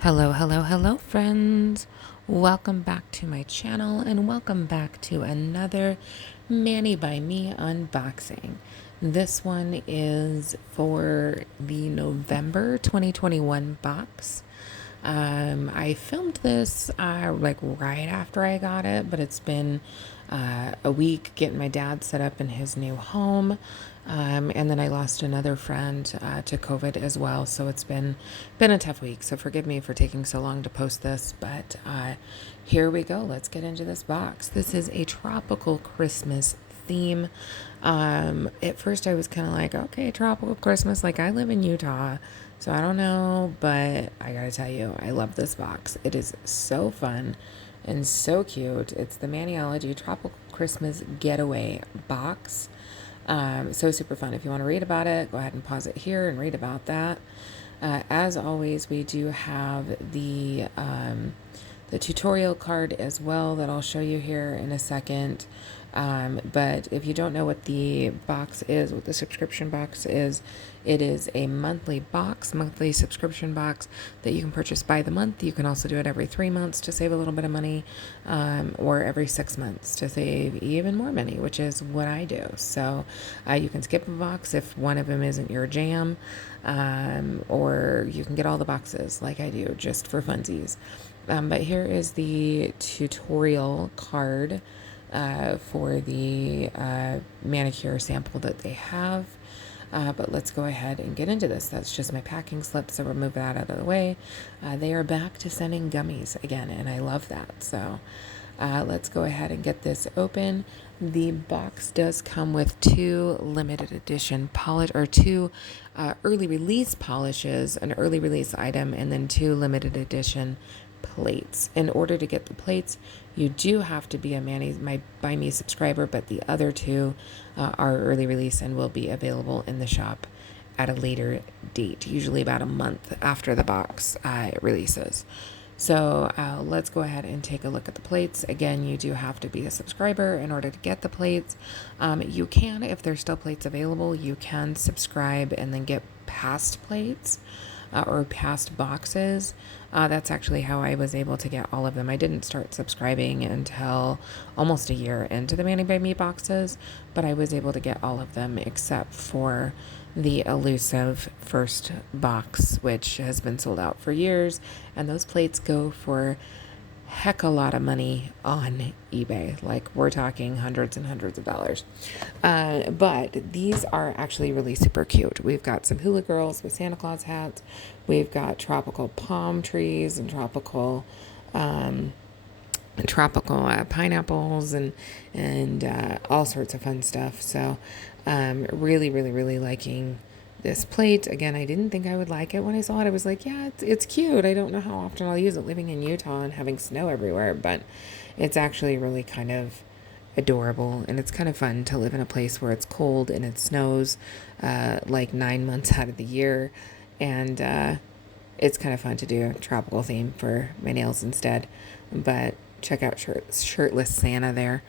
Hello, hello, hello, friends. Welcome back to my channel and welcome back to another Manny by Me unboxing. This one is for the November 2021 box. I filmed this like right after I got it, but it's been a week getting my dad set up in his new home. And then I lost another friend to COVID as well, so it's been a tough week. So forgive me for taking so long to post this, but here we go. Let's get into this box. This is a tropical Christmas theme. At first I was kind of like, okay, tropical Christmas. Like I live in Utah, so I don't know, but I gotta tell you, I love this box. It is so fun and so cute. It's the Maniology Tropical Christmas Getaway box. So super fun. If you want to read about it, go ahead and pause it here and read about that. As always, we do have the tutorial card as well that I'll show you here in a second. But if you don't know what the box is, what the subscription box is, it is a monthly subscription box that you can purchase by the month. You can also do it every 3 months to save a little bit of money, or every 6 months to save even more money, which is what I do. So you can skip a box if one of them isn't your jam, or you can get all the boxes like I do just for funsies. But here is the tutorial card for the manicure sample that they have. But let's go ahead and get into this. That's just my packing slip, so remove that out of the way. They are back to sending gummies again, and I love that. So let's go ahead and get this open. The box does come with two limited edition polish, or two early release polishes, an early release item, and then two limited edition plates. In order to get the plates, you do have to be a My By Me subscriber, but the other two are early release and will be available in the shop at a later date, usually about a month after the box releases. So let's go ahead and take a look at the plates. Again, you do have to be a subscriber in order to get the plates. You can, if there's still plates available, you can subscribe and then get past plates. Or past boxes. That's actually how I was able to get all of them. I didn't start subscribing until almost a year into the Manny by Me boxes, but I was able to get all of them except for the elusive first box, which has been sold out for years. And those plates go for heck a lot of money on eBay. Like we're talking hundreds and hundreds of dollars. But these are actually really super cute. We've got some hula girls with Santa Claus hats. We've got tropical palm trees and tropical pineapples and all sorts of fun stuff. So really, really, really liking this plate. Again, I didn't think I would like it when I saw it. I was like, yeah, it's cute. I don't know how often I'll use it living in Utah and having snow everywhere, but it's actually really kind of adorable, and it's kind of fun to live in a place where it's cold and it snows like 9 months out of the year, and it's kind of fun to do a tropical theme for my nails instead. But check out shirtless Santa there.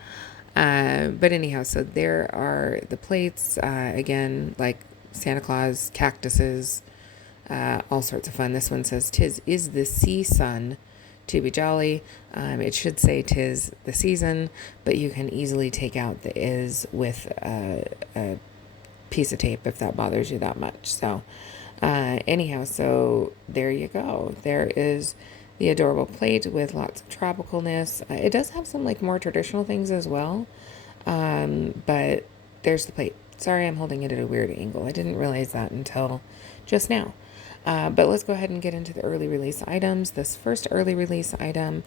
But anyhow, so there are the plates, again, like Santa Claus, cactuses, all sorts of fun. This one says, "'Tis is the sea sun to be jolly." It should say "'tis the season," but you can easily take out the "is" with a piece of tape if that bothers you that much. So anyhow, so there you go. There is the adorable plate with lots of tropicalness. It does have some like more traditional things as well, but there's the plate. Sorry, I'm holding it at a weird angle. I didn't realize that until just now. But let's go ahead and get into the early release items. This first early release item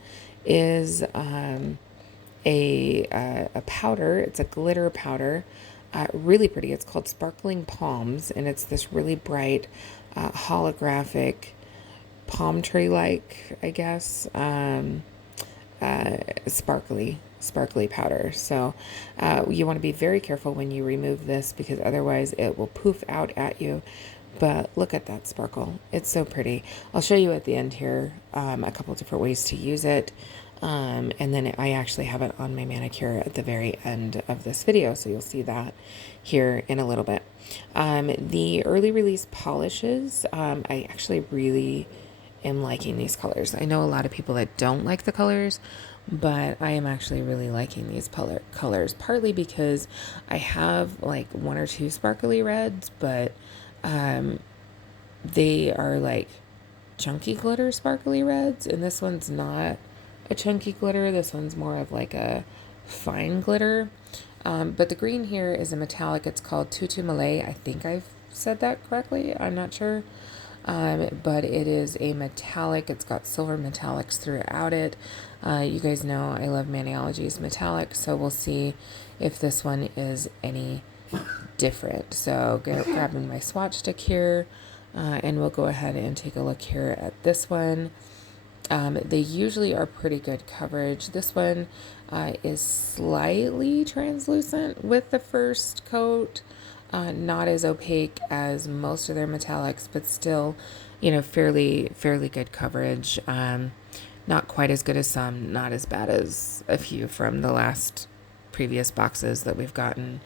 is a powder. It's a glitter powder. Really pretty. It's called Sparkling Palms, and it's this really bright holographic palm tree like, I guess, sparkly powder. So you want to be very careful when you remove this, because otherwise it will poof out at you. But look at that sparkle. It's so pretty. I'll show you at the end here a couple different ways to use it. And then I actually have it on my manicure at the very end of this video, so you'll see that here in a little bit. The early release polishes, I actually really am liking these colors. I know a lot of people that don't like the colors, but I am actually really liking these colors, partly because I have like one or two sparkly reds, but they are like chunky glitter sparkly reds, and this one's not a chunky glitter. This one's more of like a fine glitter. But the green here is a metallic. It's called Tutu Malay. I think I've said that correctly. I'm not sure. But it is a metallic. It's got silver metallics throughout it. You guys know I love Maniology's metallic, so we'll see if this one is any different. So grabbing my swatch stick here, and we'll go ahead and take a look here at this one. They usually are pretty good coverage. This one is slightly translucent with the first coat. Not as opaque as most of their metallics, but still, fairly good coverage. Not quite as good as some, not as bad as a few from the last previous boxes that we've gotten,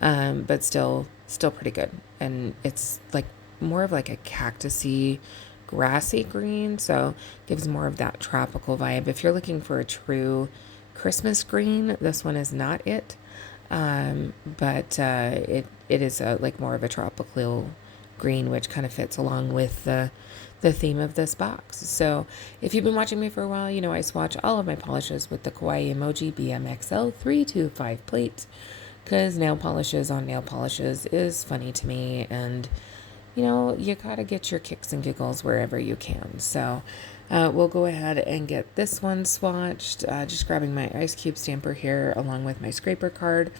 but still pretty good. And it's like more of like a cactusy, grassy green, so gives more of that tropical vibe. If you're looking for a true Christmas green, this one is not it. But it is like more of a tropical green, which kind of fits along with the theme of this box. So if you've been watching me for a while, you know I swatch all of my polishes with the Kawaii Emoji BMXL 325 plate, because nail polishes on nail polishes is funny to me, and you gotta get your kicks and giggles wherever you can. So we'll go ahead and get this one swatched, just grabbing my ice cube stamper here along with my scraper card,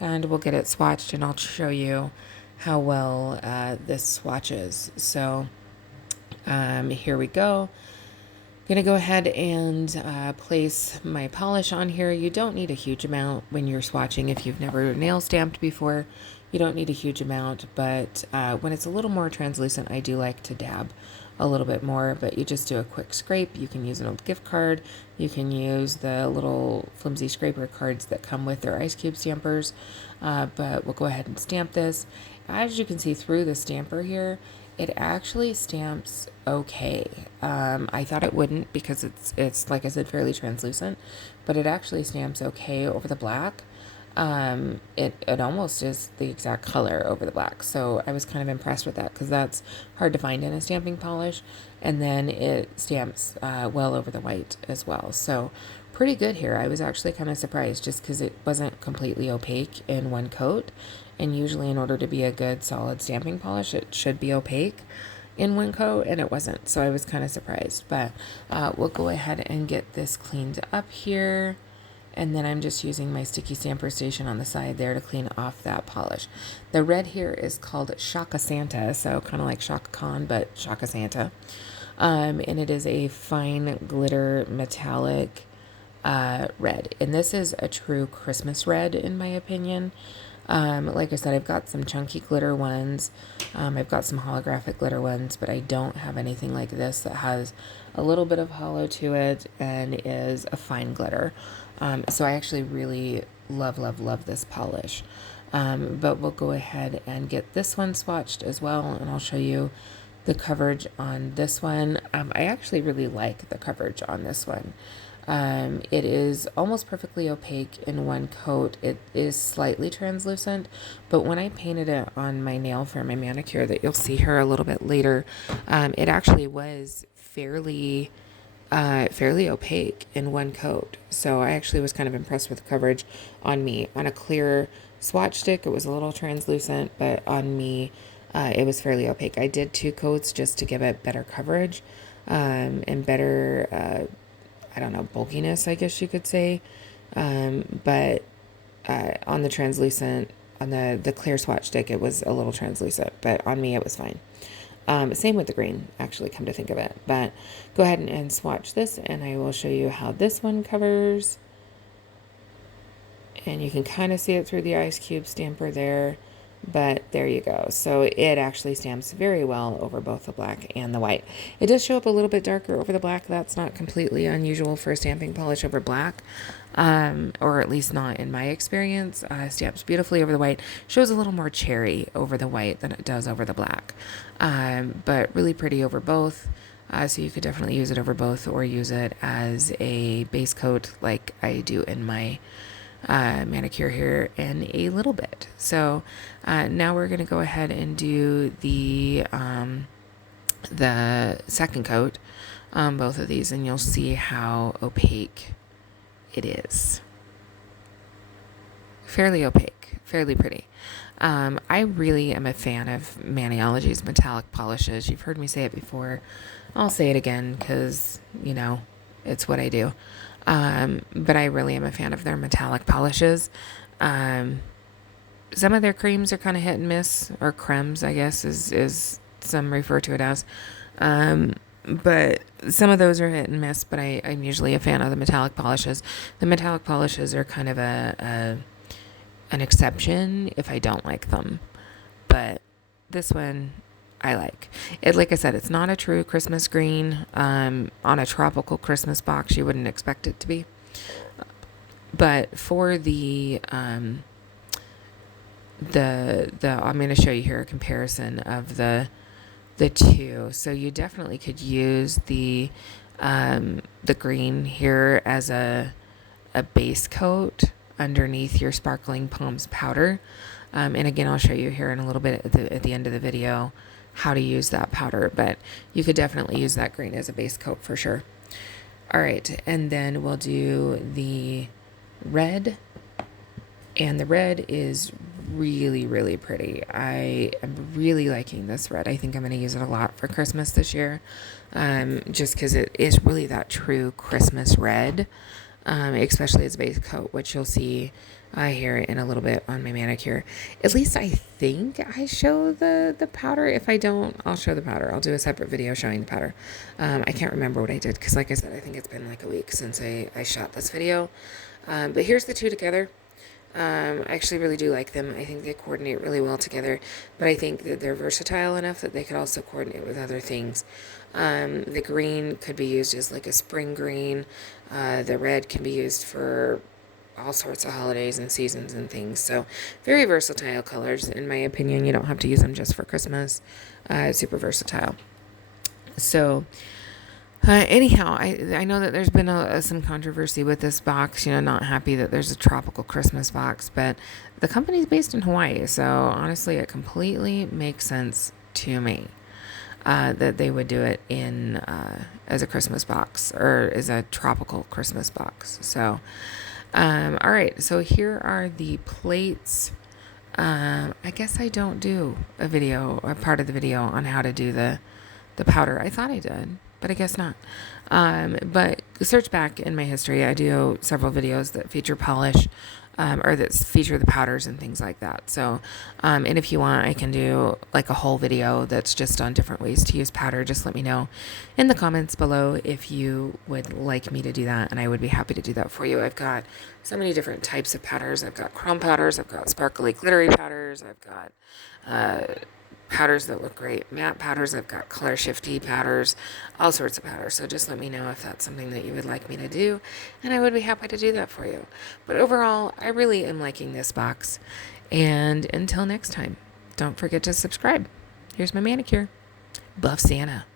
and we'll get it swatched, and I'll show you how well this swatches. So here we go. I'm gonna go ahead and place my polish on here. You don't need a huge amount when you're swatching. If you've never nail stamped before, you don't need a huge amount, but when it's a little more translucent, I do like to dab a little bit more, but you just do a quick scrape. You can use an old gift card. You can use the little flimsy scraper cards that come with their ice cube stampers, but we'll go ahead and stamp this. As you can see through the stamper here, it actually stamps okay. I thought it wouldn't because it's like I said, fairly translucent, but it actually stamps okay over the black. It almost is the exact color over the black. So I was kind of impressed with that because that's hard to find in a stamping polish. And then it stamps well over the white as well. So pretty good here. I was actually kind of surprised just because it wasn't completely opaque in one coat. And usually in order to be a good solid stamping polish, it should be opaque in one coat, and it wasn't. So I was kind of surprised. But we'll go ahead and get this cleaned up here. And then I'm just using my sticky stamper station on the side there to clean off that polish. The red here is called Chaka Santa, so kind of like Chaka Khan, but Chaka Santa. And it is a fine glitter metallic red. And this is a true Christmas red, in my opinion. Like I said, I've got some chunky glitter ones. I've got some holographic glitter ones, but I don't have anything like this that has a little bit of hollow to it and is a fine glitter. So I actually really love this polish. But we'll go ahead and get this one swatched as well, and I'll show you the coverage on this one. I actually really like the coverage on this one. It is almost perfectly opaque in one coat. It is slightly translucent, but when I painted it on my nail for my manicure that you'll see here a little bit later, it actually was fairly opaque in one coat. So I actually was kind of impressed with the coverage on me. On a clear swatch stick, it was a little translucent, but on me, it was fairly opaque. I did 2 coats just to give it better coverage, and better, I don't know, bulkiness, I guess you could say. But on the translucent, on the clear swatch stick, it was a little translucent, but on me, it was fine. Same with the green, actually, come to think of it. But go ahead and swatch this, and I will show you how this one covers. And you can kind of see it through the ice cube stamper there. But there you go. So it actually stamps very well over both the black and the white. It does show up a little bit darker over the black. That's not completely unusual for a stamping polish over black, or at least not in my experience. Stamps beautifully over the white. Shows a little more cherry over the white than it does over the black, but really pretty over both. So you could definitely use it over both, or use it as a base coat like I do in my manicure here in a little bit. So now we're going to go ahead and do the second coat on both of these, and you'll see how opaque it is. Fairly opaque, fairly pretty. I really am a fan of Maniology's metallic polishes. You've heard me say it before. I'll say it again because, you know, it's what I do. But I really am a fan of their metallic polishes. Some of their creams are kind of hit and miss, or cremes, I guess, is some refer to it as. But some of those are hit and miss, but I'm usually a fan of the metallic polishes. The metallic polishes are kind of an exception if I don't like them. But this one I like. It, like I said, it's not a true Christmas green. On a tropical Christmas box, you wouldn't expect it to be. But for the I'm going to show you here a comparison of the two. So you definitely could use the green here as a base coat underneath your Sparkling Palms powder. And again, I'll show you here in a little bit at the end of the video how to use that powder, but you could definitely use that green as a base coat for sure. All right, and then we'll do the red, and the red is really, really pretty. I am really liking this red. I think I'm going to use it a lot for Christmas this year, just because it is really that true Christmas red, especially as a base coat, which you'll see here in a little bit on my manicure. At least I think I show the powder. If I don't, I'll show the powder. I'll do a separate video showing the powder. I can't remember what I did because, like I said, I think it's been like a week since I shot this video. But here's the two together. I actually really do like them. I think they coordinate really well together, but I think that they're versatile enough that they could also coordinate with other things. The green could be used as like a spring green. The red can be used for all sorts of holidays and seasons and things. So very versatile colors, in my opinion. You don't have to use them just for Christmas. Super versatile. So anyhow, I know that there's been some controversy with this box, not happy that there's a tropical Christmas box, but the company's based in Hawaii, so honestly, it completely makes sense to me that they would do it in as a Christmas box, or as a tropical Christmas box. So, all right, so here are the plates. I guess I don't do a part of the video on how to do the powder. I thought I did, but I guess not. But search back in my history. I do several videos that feature polish, or that feature the powders and things like that. So, and if you want, I can do like a whole video that's just on different ways to use powder. Just let me know in the comments below if you would like me to do that, and I would be happy to do that for you. I've got so many different types of powders. I've got chrome powders, I've got sparkly glittery powders, I've got powders that look great, matte powders, I've got color shifty powders, all sorts of powders. So just let me know if that's something that you would like me to do, and I would be happy to do that for you. But overall, I really am liking this box, and until next time, don't forget to subscribe. Here's my manicure. Buff Santa.